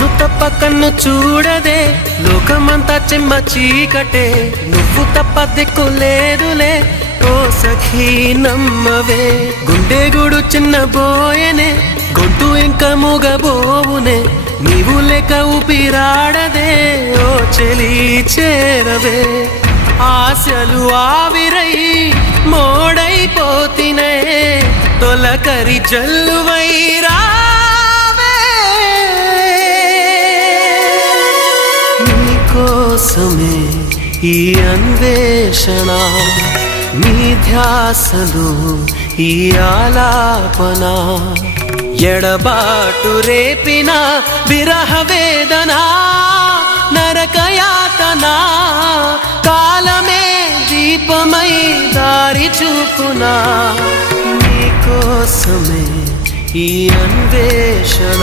నిన్ను తప్ప కన్ను చూడదే లోకమంతా చెమ్మ చీకటే నువ్వు తప్ప దిక్కు లేదులే ఓ సఖీ నమ్మవే గుండె గుడు చిన్న బోయనే గొంతు ఇంకా మూగబోవునే నీవు లేక ఊపిరాడదే ఓ చెలి చేరవే ఆశలు ఆవిరై మోడైపోతినే తొలకరి జల్లువైరా కోసమే ఈ అన్వేషణ నీ ధ్యాసలో ఈ ఆలాపన ఎడబాటు రేపిన విరహ వేదన నరకయాతన కాలమే దీపమై దారి చూపునా నీ కోసమే ఈ అన్వేషణ